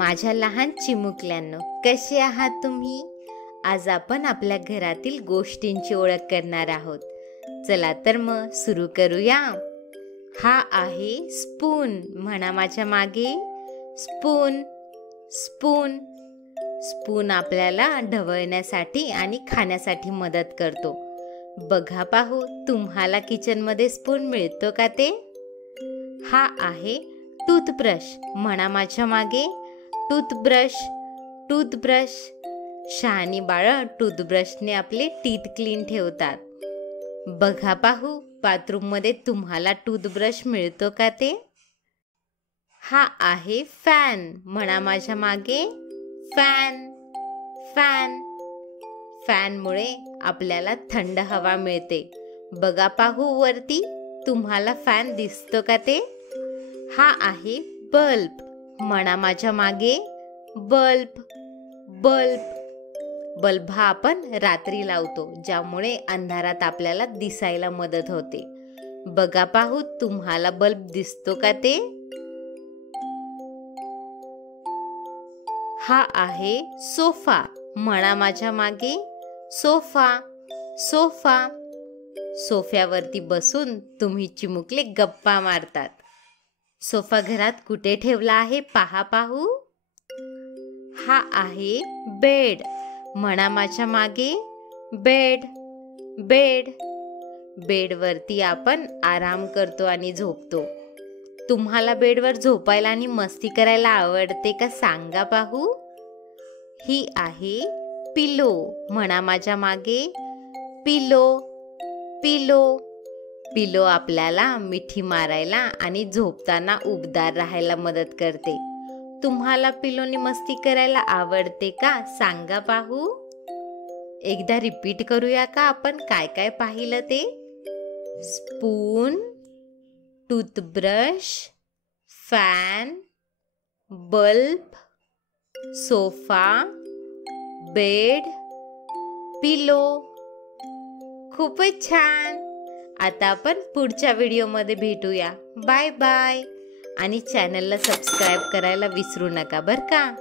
माझ्या लहान चिमुकल्यांनो, कसे आहात तुम्ही? आज आपण आपल्या घरातील गोष्टींची ओळख करणार आहोत. चला तर मग सुरू करूया. हा आहे स्पून. म्हणा माझ्या मागे, स्पून. स्पून. स्पून आपल्याला ढवळण्यासाठी आणि खाण्यासाठी मदत करतो. बघा पाहू, तुम्हाला किचनमध्ये स्पून मिळतो का ते? हा आहे टूथब्रश. म्हणा माझ्या मागे, टूथब्रश. टूथब्रश. शहाणी बाळं टूथब्रशने आपले टीथ क्लीन ठेवतात. बघा पाहू, बाथरूममध्ये तुम्हाला टूथब्रश मिळतो का ते? हा आहे फॅन. म्हणा माझ्या मागे, फॅन. फॅन. फॅनमुळे आपल्याला थंड हवा मिळते. बघा पाहू वरती, तुम्हाला फॅन दिसतो का ते? हा आहे बल्ब. म्हणा माझ्या मागे, बल्ब. बल्ब. बल्ब हा आपण रात्री लावतो, ज्यामुळे अंधारात आपल्याला दिसायला मदत होते. बघा पाहू, तुम्हाला बल्ब दिसतो का ते? हा आहे सोफा. म्हणा माझ्या मागे, सोफा. सोफा. सोफ्यावरती बसून तुम्ही चिमुकले गप्पा मारतात. सोफा घरात कुठे ठेवला आहे पहा पाहू. हा आहे बेड. म्हणा माझ्या मागे, बेड. बेड. बेडवरती आपण आराम करतो आणि झोपतो. तुम्हाला बेडवर झोपायला आणि मस्ती करायला आवडते का सांगा पाहू. ही आहे पिलो. म्हणा माझ्या मागे, पिलो. पिलो. पिलो आपल्याला मिठी मारायला आणि झोपताना उबदार राहायला मदत करते. तुम्हाला पिलोनी मस्ती करायला आवडते का सांगा पाहू. एकदा रिपीट करूया का आपण काय काय पाहिलं ते? Spoon, toothbrush, fan, bulb, sofa, bed, pillow. खूपच छान. आता आपण पुढच्या व्हिडिओमध्ये भेटूया. Bye bye. आणि चॅनलला सबस्क्राईब करायला विसरू नका बरं का.